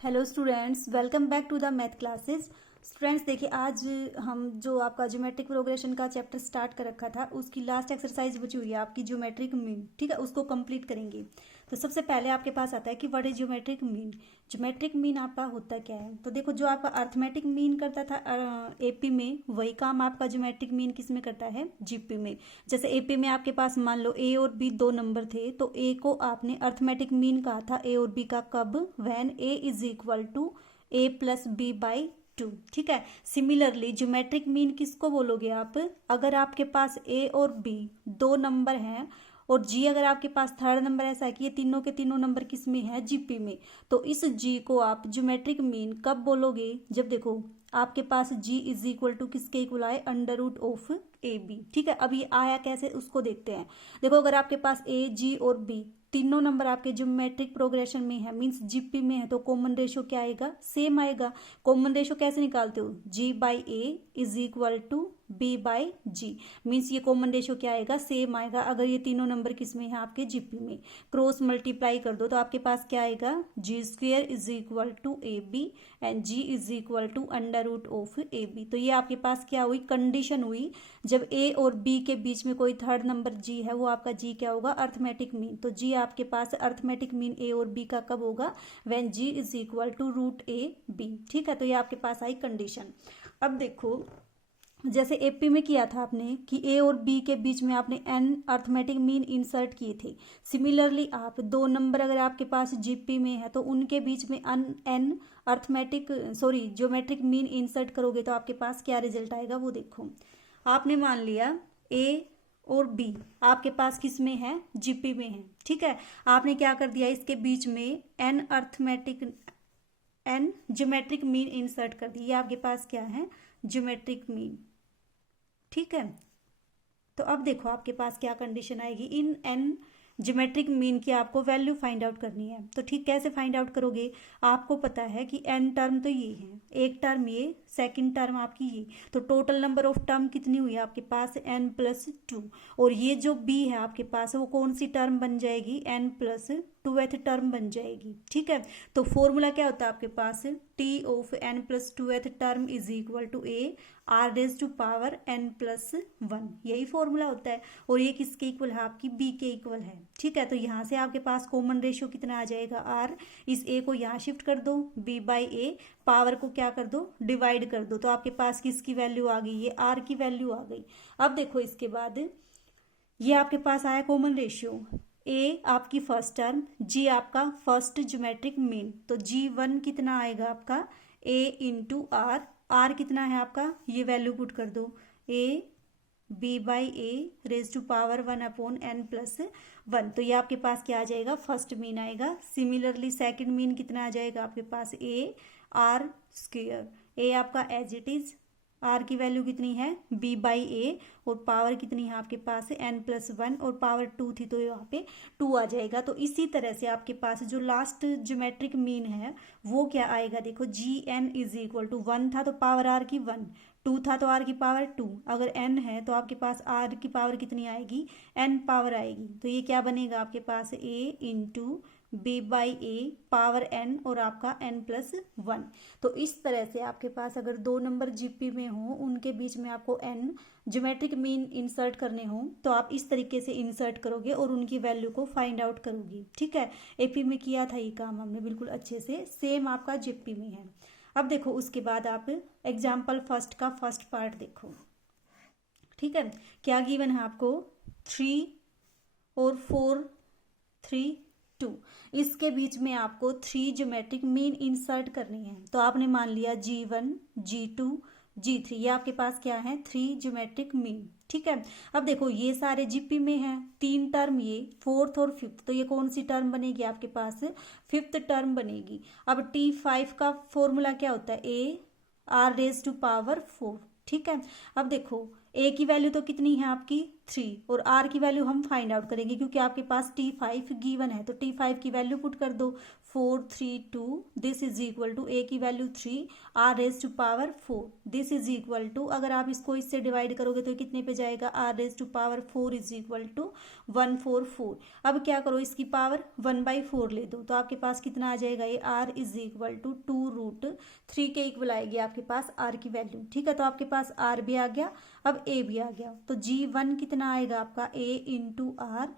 Hello students, welcome back to the math classes. Students देखिए, आज हम जो आपका ज्योमेट्रिक प्रोग्रेशन का चैप्टर स्टार्ट कर रखा था उसकी लास्ट एक्सरसाइज बची हुई है आपकी ज्योमेट्रिक मीन। ठीक है, उसको कंप्लीट करेंगे। तो सबसे पहले आपके पास आता है कि what is geometric mean. Geometric mean आपका होता क्या है? तो देखो, जो आपका अर्थमेटिक मीन करता था एपी में, वही काम आपका ज्योमेट्रिक मीन किस में करता है? जीपी में। जैसे एपी में आपके पास मान लो ए और बी दो नंबर थे, तो ए को आपने अर्थमेटिक मीन कहा था ए और बी का कब? When A is equal to A plus B by two. ठीक है। सिमिलरली ज्योमेट्रिक मीन किसको बोलोगे आप? अगर आपके पास ए और बी दो नंबर हैं और जी अगर आपके पास थर्ड नंबर ऐसा है कि ये तीनों के तीनों नंबर किस में है? जीपी में। तो इस जी को आप ज्योमेट्रिक मीन कब बोलोगे? जब देखो आपके पास जी इज इक्वल टू किसके इक्वल आए? Under root of A B. ठीक है। अब ये आया कैसे उसको देखते हैं। देखो, अगर आपके पास ए जी और बी तीनों नंबर आपके ज्योमेट्रिक प्रोग्रेशन में है, मीन्स जीपी में है, तो कॉमन रेशियो क्या आएगा? सेम आएगा। कॉमन रेशियो कैसे निकालते हो? G by A is equal to B by G. Means ये कॉमन रेशियो क्या आएगा? सेम आएगा। अगर ये तीनों नंबर किस में है? आपके जीपी में। क्रॉस मल्टीप्लाई कर दो तो आपके पास क्या आएगा? G square is equal to A B and G is equal to under root of A B. तो ये आपके पास क्या हुई? कंडीशन हुई। जब ए और बी के बीच में कोई थर्ड नंबर जी है, वो आपका जी क्या होगा? Arithmetic mean. तो जी आपके पास अर्थमेटिक मीन ए और बी का कब होगा? When G is equal to root A B. ठीक है। तो ये आपके पास आई कंडीशन। अब देखो, जैसे एपी में किया था आपने कि ए और बी के बीच में आपने एन अर्थमेटिक मीन इंसर्ट किए थे। सिमिलरली आप दो नंबर अगर आपके पास जीपी में है तो उनके बीच में an arithmetic geometric mean insert करोगे तो आपके पास क्या रिजल्ट आएगा वो देखो। आपने मान लिया ए और बी आपके पास किस में है? जीपी में है। ठीक है। आपने क्या कर दिया? इसके बीच में एन ज्योमेट्रिक मीन इंसर्ट कर दी। ये आपके पास क्या है? Geometric mean. ठीक है। तो अब देखो आपके पास क्या कंडीशन आएगी। इन एन ज्योमेट्रिक मीन की आपको वैल्यू फाइंड आउट करनी है। तो ठीक, कैसे फाइंड आउट करोगे? आपको पता है कि एन टर्म तो ये है, एक टर्म ये, सेकंड टर्म आपकी ये, तो टोटल नंबर ऑफ टर्म कितनी हुई आपके पास? N plus two. और ये जो बी है आपके पास वो कौन सी टर्म बन जाएगी? एन प्लस टूवेथ टर्म बन जाएगी। ठीक है। तो फॉर्मूला क्या होता है आपके पास? टी ऑफ एन प्लस टूवेथ term is equal to A R raise to power N plus one. यही फॉर्मूला होता है। और ये किसके इक्वल है? आपकी बी के इक्वल है। ठीक है। तो यहाँ से आपके पास कॉमन रेशियो कितना आ जाएगा? आर। इस ए को यहाँ शिफ्ट कर दो, बी बाई ए, पावर को क्या कर दो? डिवाइड कर दो। तो आपके पास किसकी वैल्यू आ गई? ये आर की वैल्यू आ गई। अब देखो इसके बाद ये आपके पास आया कॉमन रेशियो। ए आपकी फर्स्ट टर्म, जी आपका फर्स्ट ज्योमेट्रिक मीन, तो जी वन कितना आएगा आपका? ए इंटू आर। आर कितना है आपका? ये वैल्यू पुट कर दो, A B by A raise to power one upon N plus one. तो ये आपके पास क्या आ जाएगा? फर्स्ट मीन आएगा। सिमिलरली सेकंड मीन कितना आ जाएगा आपके पास? A R square. ए आपका एज इट इज, आर की वैल्यू कितनी है? बी बाई ए, और पावर कितनी है आपके पास? एन प्लस वन, और पावर टू थी तो यहाँ पे टू आ जाएगा। तो इसी तरह से आपके पास जो लास्ट ज्योमेट्रिक मीन है वो क्या आएगा? देखो, G N is equal to one था तो पावर आर की वन, टू था तो आर की पावर टू, अगर एन है तो आपके पास आर की पावर कितनी आएगी? एन पावर आएगी। तो ये क्या बनेगा आपके पास? A into B by A power N, और आपका एन प्लस वन। तो इस तरह से आपके पास अगर दो नंबर जीपी में हो, उनके बीच में आपको एन ज्योमेट्रिक मीन इंसर्ट करने हो तो आप इस तरीके से इंसर्ट करोगे और उनकी वैल्यू को फाइंड आउट करोगे। ठीक है। एपी में किया था ये काम हमने बिल्कुल अच्छे से, सेम आपका जीपी में है। अब देखो उसके बाद आप एग्जाम्पल फर्स्ट का फर्स्ट पार्ट देखो। ठीक है। क्या गिवन है आपको? 3 और 4 3 2, इसके बीच में आपको 3 ज्योमेट्रिक मीन इंसर्ट करनी है। तो आपने मान लिया G1 G2 G3, ये आपके पास क्या है? 3 ज्योमेट्रिक मीन। ठीक है। अब देखो ये सारे जीपी में है, तीन टर्म ये, फोर्थ और फिफ्थ, तो ये कौन सी टर्म बनेगी आपके पास? फिफ्थ टर्म बनेगी। अब T5 का फॉर्मूला क्या होता है? A R raise to power four. ठीक है। अब देखो ए की वैल्यू तो कितनी है आपकी? 3, और आर की वैल्यू हम फाइंड आउट करेंगे क्योंकि आपके पास T5 गिवन है, तो T5 की वैल्यू पुट कर दो 432, this is equal to A की value 3, R raise to power 4, this is equal to, अगर आप इसको इससे डिवाइड करोगे तो कितने पे जाएगा, R raise to power 4 is equal to 144। अब क्या करो, इसकी पावर 1/4 ले दो, तो आपके पास कितना आ जाएगा, ये आर इज इक्वल टू 2√3 के इक्वल आएगी आपके पास आर की वैल्यू। ठीक है, तो आपके पास आर भी आ गया, अब ए भी आ गया, तो G1 कितना आएगा आपका, ए इंटू आर,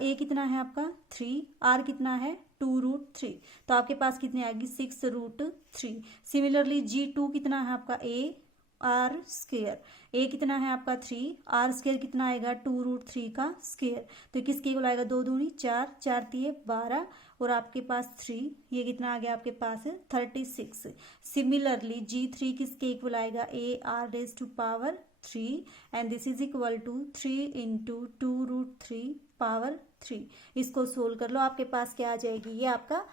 ए कितना है आपका 3, आर कितना है 2√3, तो आपके पास कितनी आएगी 6√3। सिमिलरली G2 कितना है आपका, ए आर स्क्वेयर, ए कितना है आपका 3, आर स्क्वेयर कितना आएगा 2√3 का स्क्वेयर, तो किसके इक्वल आएगा, 2 दूनी 4, 4 तिये 12, और आपके पास 3, ये कितना आ गया आपके पास 36। सिमिलरली G3 किसके इक्वल आएगा, A R raise to power 3 and this is equal to 3 into 2√3 power 3। इसको सोल्व कर लो, आपके पास क्या आ जाएगी, ये आपका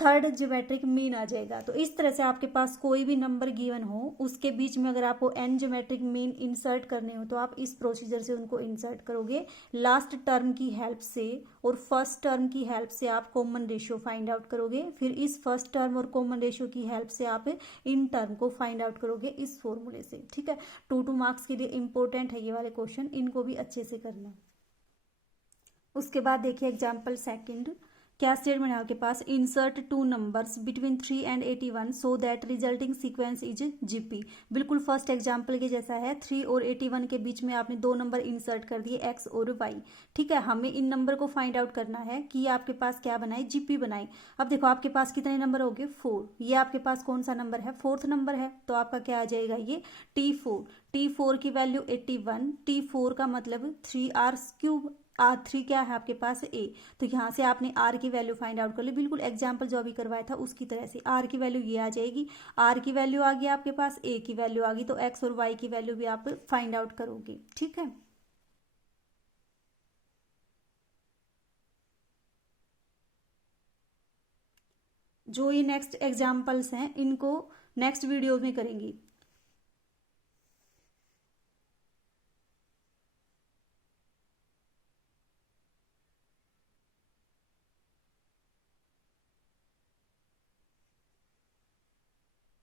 थर्ड ज्योमेट्रिक मीन आ जाएगा। तो इस तरह से आपके पास कोई भी नंबर गिवन हो, उसके बीच में अगर आपको n ज्योमेट्रिक मीन इंसर्ट करने हो तो आप इस प्रोसीजर से उनको इंसर्ट करोगे। लास्ट टर्म की हेल्प से और फर्स्ट टर्म की हेल्प से आप कॉमन रेशियो फाइंड आउट करोगे, फिर इस फर्स्ट टर्म और कॉमन रेशियो की हेल्प से आप इन टर्म को फाइंड आउट करोगे इस फॉर्मूले से। ठीक है, 2 मार्क्स के लिए इंपॉर्टेंट है ये वाले क्वेश्चन, इनको भी अच्छे से करना। उसके बाद देखिए एग्जाम्पल सेकेंड, क्या स्टेटमेंट है आपके पास, insert 2 numbers between 3 and 81 so that resulting sequence is GP. बिल्कुल फर्स्ट एग्जाम्पल के जैसा है, 3 और 81 के बीच में आपने 2 नंबर इंसर्ट कर दिए x और y। ठीक है, हमें इन नंबर को फाइंड आउट करना है कि ये आपके पास क्या बनाए, जीपी बनाए। अब देखो आपके पास कितने नंबर हो गए, 4, ये आपके पास कौन सा नंबर है, 4th नंबर है, तो आपका क्या आ जाएगा, ये T4 की वैल्यू 81, T4 का मतलब 3r3, R3 क्या है आपके पास a, तो यहाँ से आपने r की वैल्यू फाइंड आउट कर ली, बिल्कुल एग्जाम्पल जो अभी करवाया था उसकी तरह से। r की वैल्यू ये आ जाएगी, r की वैल्यू आ गई आपके पास, a की वैल्यू आ गई, तो x और y की वैल्यू भी आप फाइंड आउट करोगे। ठीक है, जो ये नेक्स्ट एग्जाम्पल्स हैं इनको नेक्स्ट वीडियो में करेंगे।